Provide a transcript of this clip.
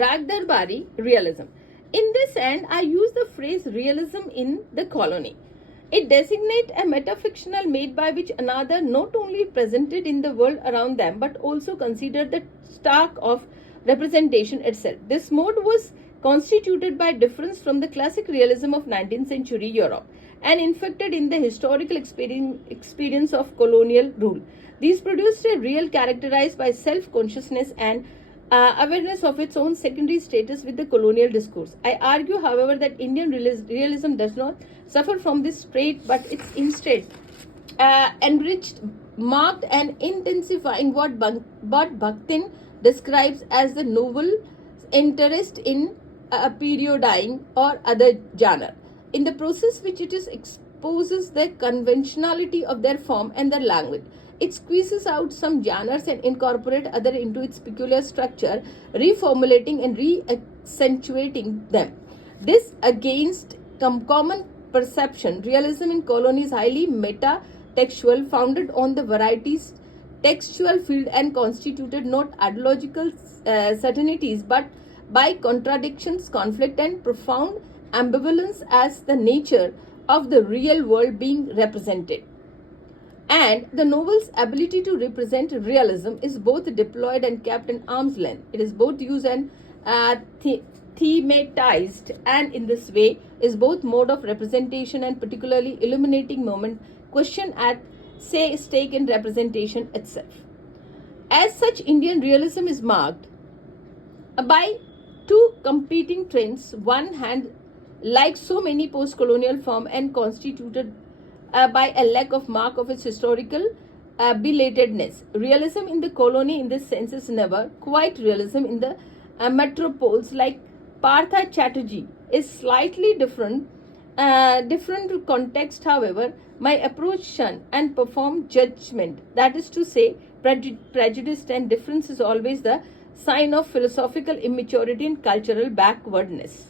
Ragdarbari realism. In this end, I use the phrase realism in the colony. It designates a metafictional made by which another not only presented in the world around them but also considered the stark of representation itself. This mode was constituted by difference from the classic realism of 19th century Europe and infected in the historical experience of colonial rule. These produced a real characterized by self-consciousness and awareness of its own secondary status with the colonial discourse. I argue, however, that Indian realism does not suffer from this trait, but it's instead enriched, marked, and intensifying what Bakhtin describes as the novel interest in a periodying or other genre. In the process which it is exposes the conventionality of their form and their language. It squeezes out some genres and incorporates other into its peculiar structure, reformulating and re-accentuating them. This against common perception, realism in colony is highly meta-textual, founded on the varieties textual field and constituted not ideological certainties but by contradictions, conflict and profound ambivalence as the nature of the real world being represented. And the novel's ability to represent realism is both deployed and kept in arm's length. It is both used and thematized, and in this way is both mode of representation and particularly illuminating moment question at stake in representation itself. As such, Indian realism is marked by two competing trends. One hand, like so many post-colonial forms, and constituted by a lack of mark of its historical belatedness. Realism in the colony in this sense is never quite realism in the metropoles like Partha Chatterjee is slightly different context. However, my approach shun and perform judgment, that is to say prejudice and difference is always the sign of philosophical immaturity and cultural backwardness.